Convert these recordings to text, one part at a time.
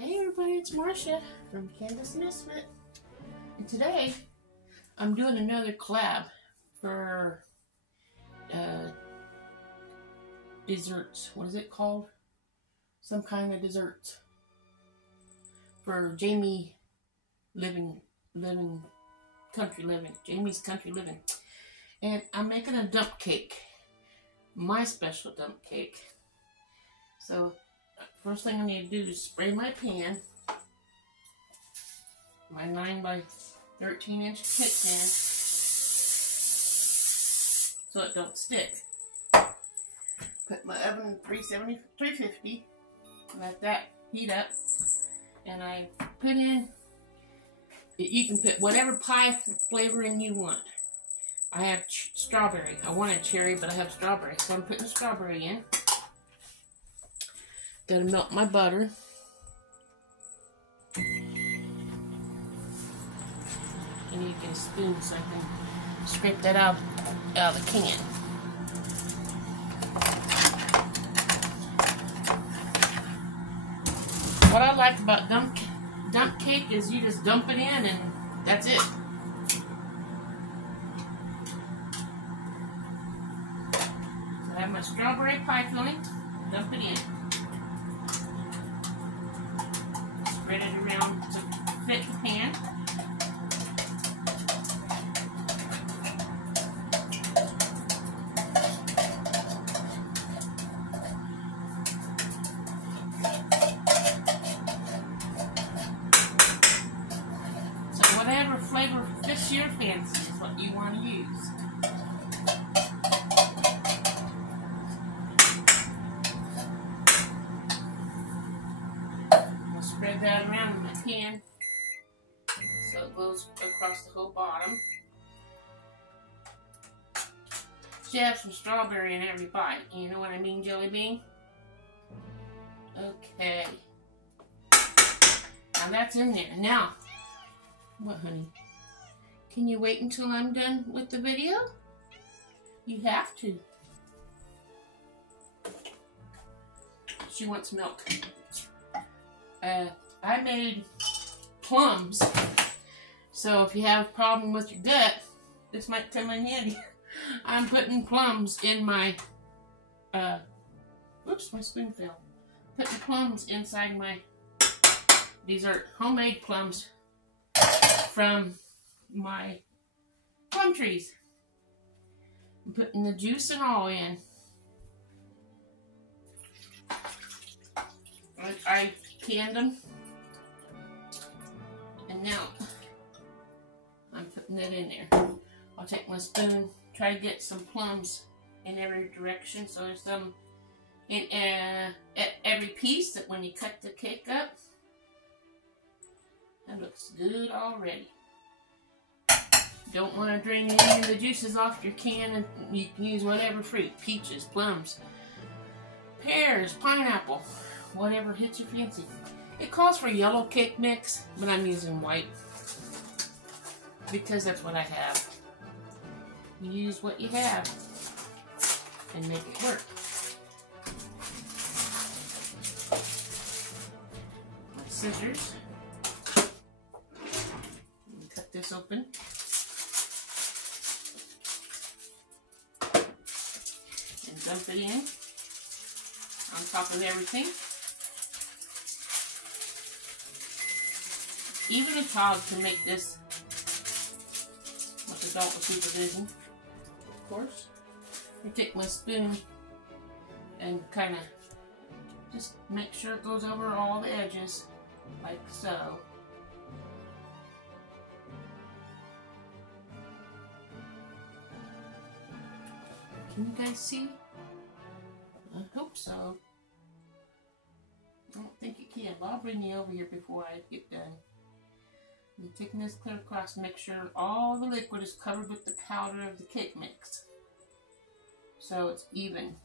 everybody, it's Marsha from Candace Misfit, and today I'm doing another collab for desserts. What is it called? Some kind of dessert for Jamie Country Living. Jamie's Country Living. And I'm making a dump cake. My special dump cake. So, first thing I need to do is spray my pan. My 9 by 13 inch cake pan. So it don't stick. Put my oven at 350. Let that heat up. And I put in, you can put whatever pie flavoring you want. I have strawberry. I wanted cherry, but I have strawberry. So I'm putting the strawberry in. Gotta melt my butter. And you get a spoon so I can scrape that out of the can. What I like about dump cake is you just dump it in and that's it. So I have my strawberry pie filling, dump it in. Spread it around to fit the pan. Whatever flavor fits your fancy is what you want to use. I'll spread that around in my pan so it goes across the whole bottom. Should have some strawberry in every bite. You know what I mean, Jelly Bean? Okay. Now that's in there. Now, what, honey? Can you wait until I'm done with the video? You have to. She wants milk. I made plums. So if you have a problem with your gut, this might come in handy. I'm putting plums in my, oops, my spoon fell. Putting plums inside my dessert. Homemade plums from my plum trees. I'm putting the juice and all in. I canned them. And now I'm putting it in there. I'll take my spoon, try to get some plums in every direction so there's some in at every piece, that when you cut the cake up, that looks good already. Don't want to drain any of the juices off your can, and you can use whatever fruit. Peaches, plums, pears, pineapple, whatever hits your fancy. It calls for yellow cake mix, but I'm using white because that's what I have. You use what you have and make it work. My scissors. Cut this open. And dump it in on top of everything. Even a child can make this with adult supervision, of course. I take my spoon and kind of just make sure it goes over all the edges, like so. Can you guys see? I hope so. I don't think you can, but I'll bring you over here before I get done. I'm taking this clear across to make sure all the liquid is covered with the powder of the cake mix, so it's even.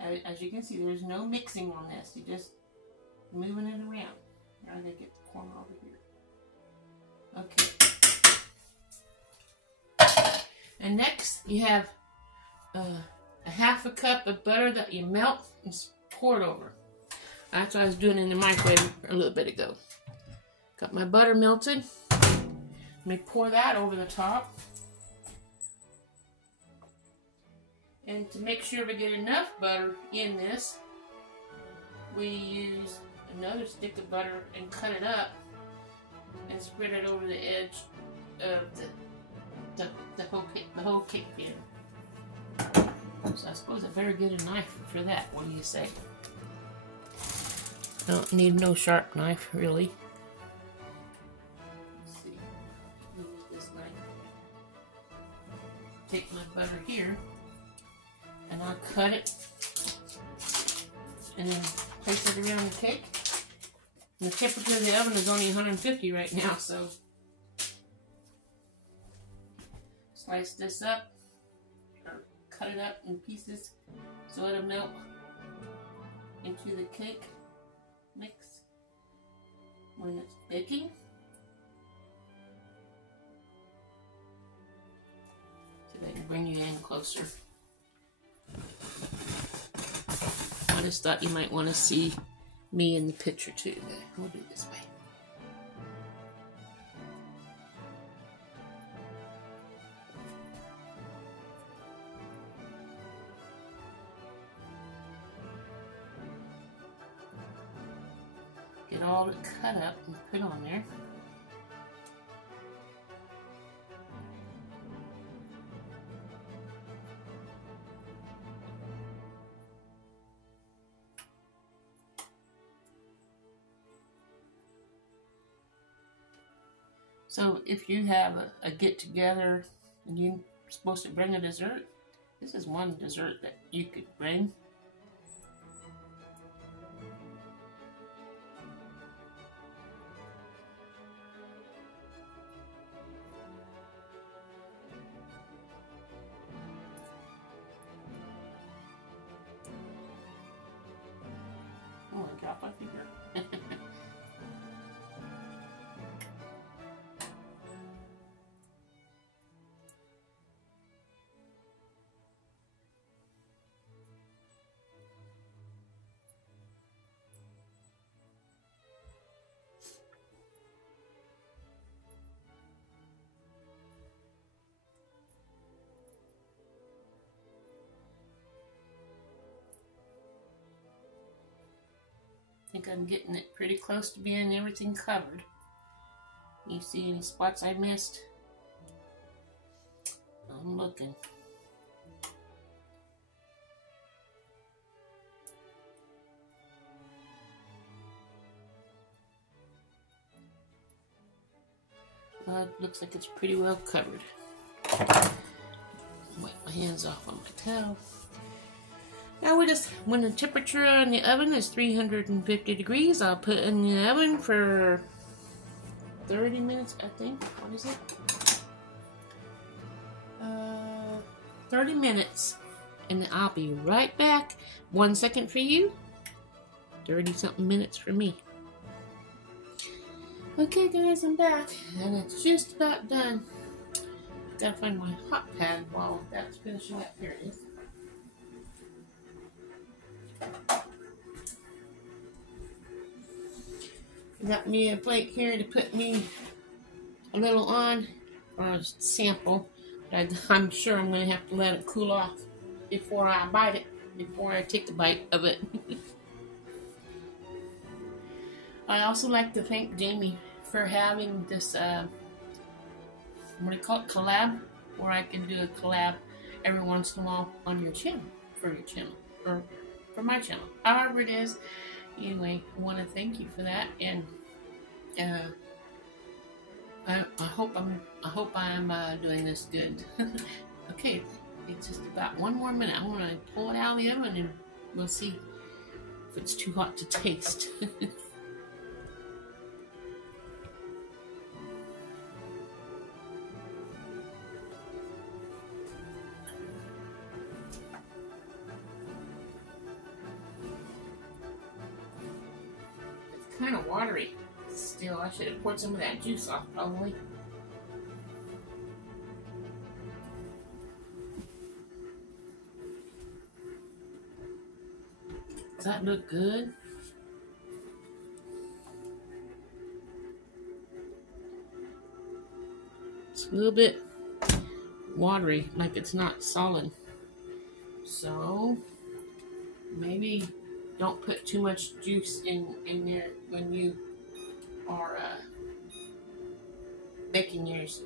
As you can see, there's no mixing on this. You're just moving it around. Now I gotta get the corner over here. Okay. And next, you have a a half a cup of butter that you melt and pour it over. That's what I was doing in the microwave a little bit ago. Got my butter melted. Let me pour that over the top. And to make sure we get enough butter in this, we use another stick of butter and cut it up and spread it over the edge of the whole cake pan. So I suppose I better get a knife for that. What do you say? Don't need no sharp knife, really. Let's see. Use this knife. Take my butter here, and I'll cut it, and then place it around the cake. And the temperature of the oven is only 150 right now, so slice this up, or cut it up in pieces so it'll melt into the cake mix when it's baking. So they can bring you in closer. I just thought you might want to see me in the picture too. We'll do it this way. Get all it cut up and put on there. So if you have a get-together and you're supposed to bring a dessert, this is one dessert that you could bring. Oh, I dropped my finger. I think I'm getting it pretty close to being everything covered. You see any spots I missed? I'm looking. Well, it looks like it's pretty well covered. Wipe my hands off on my towel. Now when the temperature in the oven is 350 degrees, I'll put it in the oven for 30 minutes, I think. What is it? 30 minutes. And I'll be right back. 1 second for you. 30-something minutes for me. Okay, guys, I'm back. And it's just about done. Gotta find my hot pad while that's finishing up. Here it is. Got me a plate here to put me a little on, or a sample. I'm sure I'm going to have to let it cool off before I bite it, before I take a bite of it. I also like to thank Jamie for having this, what do you call it, collab, where I can do a collab every once in a while on your channel, for your channel, or for my channel, however it is. Anyway, I want to thank you for that, and I hope I'm doing this good. Okay, it's just about 1 more minute. I'm gonna pull it out of the oven, and we'll see if it's too hot to taste. Kind of watery still. I should have poured some of that juice off, probably. Does that look good? It's a little bit watery, like it's not solid. So maybe don't put too much juice in there when you are making yours.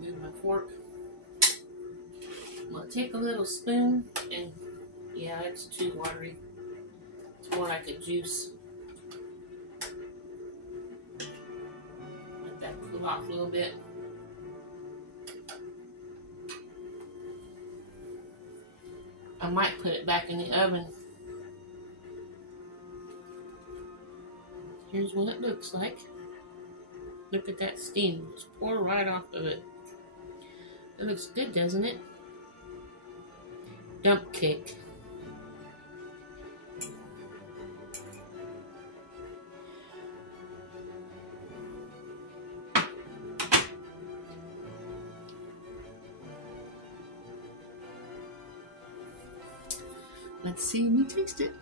Move my fork. I'm gonna take a little spoon, and yeah, it's too watery. It's more like a juice. Let that cool off a little bit. I might put it back in the oven. Here's what it looks like. Look at that steam. Just pour right off of it. It looks good, doesn't it? Dumpcake. Let's see me taste it.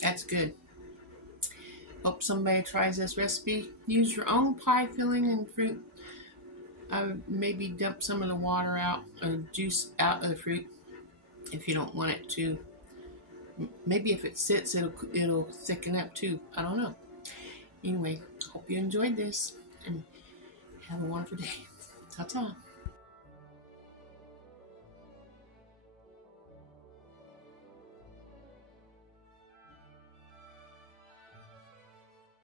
That's good. Hope somebody tries this recipe. Use your own pie filling and fruit. I would maybe dump some of the water out or juice out of the fruit if you don't want it to. Maybe if it sits, it'll thicken up too. I don't know. Anyway, hope you enjoyed this and have a wonderful day. Ta-ta.